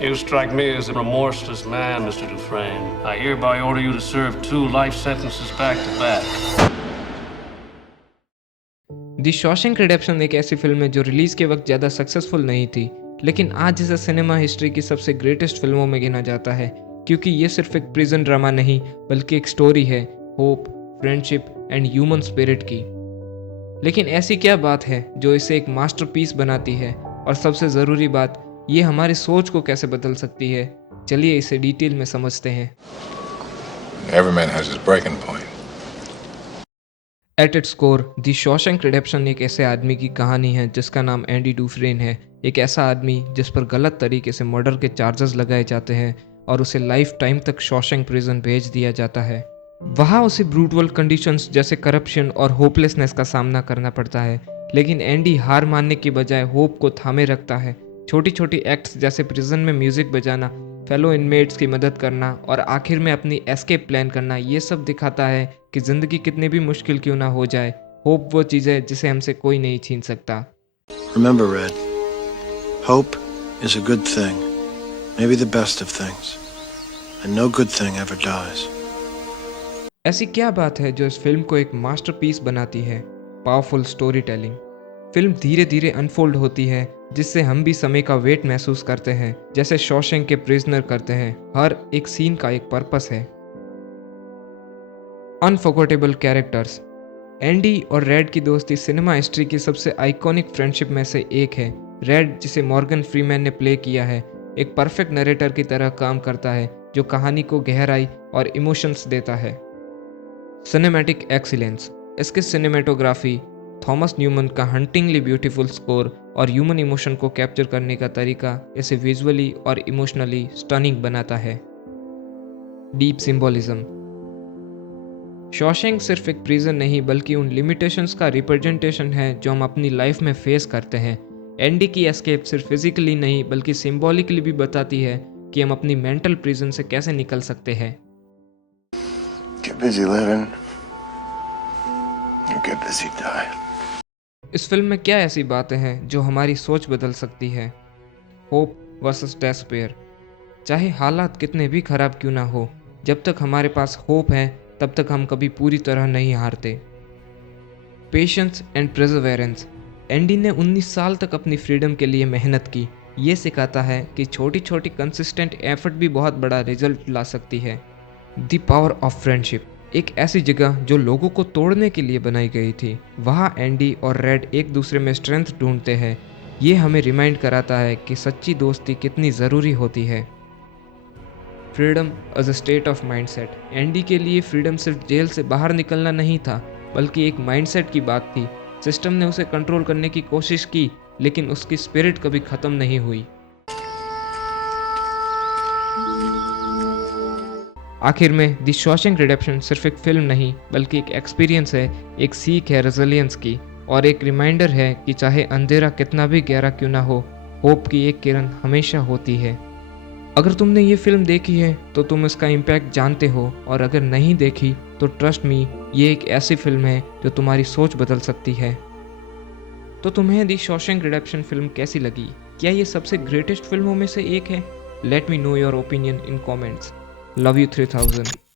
You strike me as a remorseless man, Mr. Dufresne. I hereby order you to serve 2 life sentences back to back. The Shawshank redemption एक ऐसी film है जो release के वक्त ज़्यादा successful नहीं थी, लेकिन आज इसे सिनेमा हिस्ट्री की सबसे ग्रेटेस्ट फिल्मों में गिना जाता है, क्योंकि ये सिर्फ एक प्रिजन ड्रामा नहीं बल्कि एक स्टोरी है hope, friendship and human spirit की। लेकिन ऐसी क्या बात है जो इसे एक मास्टरपीस बनाती है, और सबसे ज़रूरी बात, ये हमारी सोच को कैसे बदल सकती है। चलिए इसे डिटेल में समझते हैं। Every man has his breaking point. At its core, the Shawshank redemption एक ऐसे आदमी की कहानी है जिसका नाम एंडी डूफ्रेन है। एक ऐसा आदमी जिस पर गलत तरीके से मर्डर के चार्जेस लगाए जाते हैं और उसे लाइफ टाइम तक शॉशैंक प्रिजन भेज दिया जाता है। वहाँ उसे ब्रूटल कंडीशंस जैसे करप्शन और होपलेसनेस का सामना करना पड़ता है, लेकिन एंडी हार मानने की बजाय होप को थामे रखता है। छोटी छोटी एक्ट्स जैसे प्रिजन में म्यूजिक बजाना, फेलो इनमेट्स की मदद करना और आखिर में अपनी एस्केप प्लान करना, ये सब दिखाता है कि ज़िंदगी कितनी भी मुश्किल क्यों ना हो जाए, होप वो चीज़ है जिसे हमसे कोई नहीं छीन सकता। Remember, Red, hope is a good thing, maybe the best of things, and no good thing ever dies. ऐसी क्या बात है जो इस फिल्म को एक मास्टरपीस बनाती है? Powerful story telling. फिल्म धीरे धीरे अनफोल्ड होती है, जिससे हम भी समय का वेट महसूस करते हैं, जैसे शॉशैंक के प्रिजनर करते हैं। हर एक सीन का एक पर्पस है। Unforgettable characters. एंडी और रेड की दोस्ती सिनेमा हिस्ट्री की सबसे आइकॉनिक फ्रेंडशिप में से एक है। रेड, जिसे मॉर्गन फ्रीमैन ने प्ले किया है, एक परफेक्ट नरेटर की तरह काम करता है जो कहानी को गहराई और इमोशंस देता है। Cinematic excellence. इसकी सिनेमेटोग्राफी, थॉमस न्यूमन का हंटिंगली ब्यूटीफुल स्कोर और ह्यूमन इमोशन को कैप्चर करने का तरीका इसे विजुअली और इमोशनली स्टनिंग बनाता है। Deep symbolism. शॉशैंक सिर्फ एक प्रिजन नहीं बल्कि उन लिमिटेशंस का रिप्रेजेंटेशन है जो हम अपनी लाइफ में फेस करते हैं। एंडी की एस्केप सिर्फ फिजिकली नहीं बल्कि सिंबॉलिकली भी बताती है कि हम अपनी मेंटल प्रिजन से कैसे निकल सकते हैं। Get busy living, or get busy dying. इस फिल्म में क्या ऐसी बातें हैं जो हमारी सोच बदल सकती है? Hope versus despair. चाहे हालात कितने भी खराब क्यों ना हो, जब तक हमारे पास होप है तब तक हम कभी पूरी तरह नहीं हारते। Patience and प्रेजरवेरेंस। एंडी ने 19 साल तक अपनी फ्रीडम के लिए मेहनत की। ये सिखाता है कि छोटी छोटी कंसिस्टेंट एफर्ट भी बहुत बड़ा रिजल्ट ला सकती है। The power of friendship. एक ऐसी जगह जो लोगों को तोड़ने के लिए बनाई गई थी, वहाँ एंडी और रेड एक दूसरे में स्ट्रेंथ ढूंढते हैं। ये हमें रिमाइंड कराता है कि सच्ची दोस्ती कितनी ज़रूरी होती है। Freedom as a state of mindset. Andy के लिए फ्रीडम सिर्फ जेल से बाहर निकलना नहीं था, बल्कि एक माइंडसेट की बात थी। सिस्टम ने उसे कंट्रोल करने की कोशिश की, लेकिन उसकी स्पिरिट कभी ख़त्म नहीं हुई। आखिर में द शॉशैंक रिडेम्पशन सिर्फ एक फिल्म नहीं बल्कि एक एक्सपीरियंस है, एक सीख है रेजिलियंस की, और एक रिमाइंडर है कि चाहे अंधेरा कितना भी गहरा क्यों ना हो, होप की एक किरण हमेशा होती है। अगर तुमने ये फिल्म देखी है तो तुम इसका इम्पैक्ट जानते हो, और अगर नहीं देखी तो ट्रस्ट मी, ये एक ऐसी फिल्म है जो तुम्हारी सोच बदल सकती है। तो तुम्हें द शॉशैंक रिडेम्पशन फिल्म कैसी लगी? क्या ये सबसे ग्रेटेस्ट फिल्मों में से एक है? Let me know your opinion in comments. Love you 3000.